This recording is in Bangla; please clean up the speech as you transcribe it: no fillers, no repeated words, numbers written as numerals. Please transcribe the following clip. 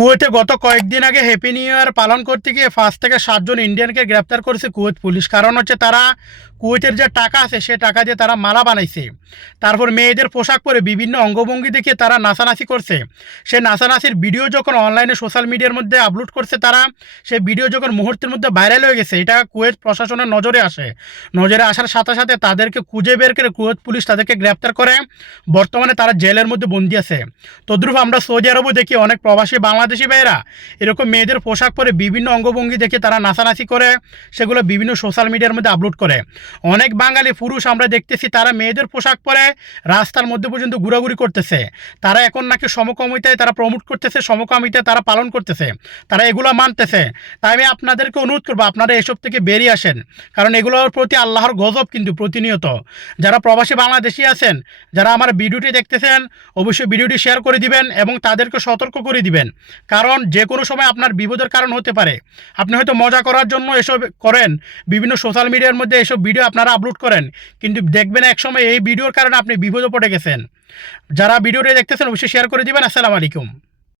কুয়েতে গত কয়েকদিন আগে হ্যাপি নিউ ইয়ার পালন করতে গিয়ে 5 থেকে 7 জন ইন্ডিয়ানকে গ্রেপ্তার করেছে কুয়েত পুলিশ। কারণ হচ্ছে তারা কুয়েতের যে টাকা আছে সে টাকা দিয়ে তারা মালা বানাইছে। তারপর মেয়েদের পোশাক পরে বিভিন্ন অঙ্গভঙ্গি দেখে তারা নাচানাচি করছে। সে নাচানাচির ভিডিও যখন অনলাইনে সোশ্যাল মিডিয়ার মধ্যে আপলোড করছে তারা, সেই ভিডিও যখন মুহূর্তের মধ্যে ভাইরাল হয়ে গেছে, এটা কুয়েত প্রশাসনের নজরে আসে। নজরে আসার সাথে সাথে তাদেরকে খুঁজে বের করে কুয়েত পুলিশ তাদেরকে গ্রেপ্তার করে। বর্তমানে তারা জেলের মধ্যে বন্দি আছে। তদ্রুপ আমরা সৌদি আরবও দেখি অনেক প্রবাসী বাংলাদেশি ভাইয়েরা এরকম মেয়েদের পোশাক পরে বিভিন্ন অঙ্গভঙ্গি দেখে তারা নাচানাচি করে, সেগুলো বিভিন্ন সোশ্যাল মিডিয়ার মধ্যে আপলোড করে। অনেক বাঙালি পুরুষ আমরা দেখতেছি তারা মেয়েদের পোশাক পরে রাস্তার মধ্যে পর্যন্ত ঘোরাঘুরি করতেছে। তারা এখন নাকি সমকামিতায় তারা প্রমোট করতেছে, সমকামিতায় তারা পালন করতেছে, তারা এগুলো মানতেছে। তাই আমি আপনাদেরকে অনুরোধ করবো আপনারা এসব থেকে বেরিয়ে আসেন, কারণ এগুলোর প্রতি আল্লাহর গজব কিন্তু প্রতিনিয়ত। যারা প্রবাসী বাংলাদেশি আছেন, যারা আমার ভিডিওটি দেখতেছেন, অবশ্যই ভিডিওটি শেয়ার করে দিবেন এবং তাদেরকে সতর্ক করে দিবেন, কারণ যে কোনো সময় আপনার বিপদের কারণ হতে পারে। আপনি হয়তো মজা করার জন্য এসব করেন, বিভিন্ন সোশ্যাল মিডিয়ার মধ্যে এসব ভিডিও আপনারা আপলোড করেন, কিন্তু দেখবেন এক সময় এই ভিডিওর কারণে আপনি বিপদে পড়ে গেছেন। যারা ভিডিওটি দেখতেছেন অবশ্যই শেয়ার করে দিবেন। আসসালামু আলাইকুম।